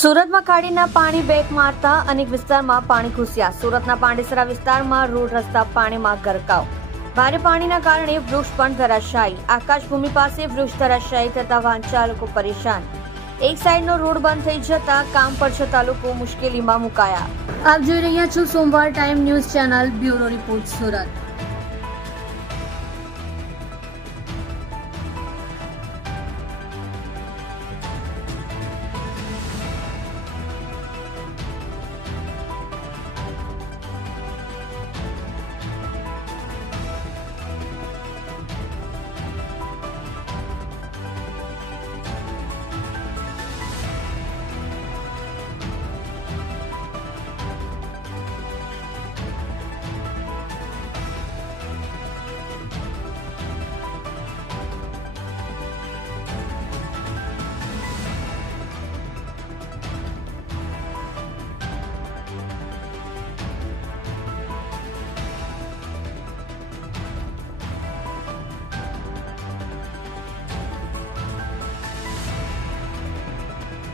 સુરતમાં ખાડીના પાણી બેક મારતા અનેક વિસ્તારમાં પાણી ઘૂસ્યા. સુરતના પાંડેસરા વિસ્તારમાં રોડ રસ્તા પાણીમાં ગરકાવ. ભારે પાણીના કારણે વૃક્ષ પણ ધરાશાયી. આકાશભૂમિ પાસે વૃક્ષ ધરાશાયી થતા વાહન ચાલકો પરેશાન. એક સાઈડનો રોડ બંધ થઈ જતા કામ પર જતા લોકો મુશ્કેલીમાં મુકાયા. આપ જોઈ રહ્યા છો સોમવાર time news channel. Bureau report Surat.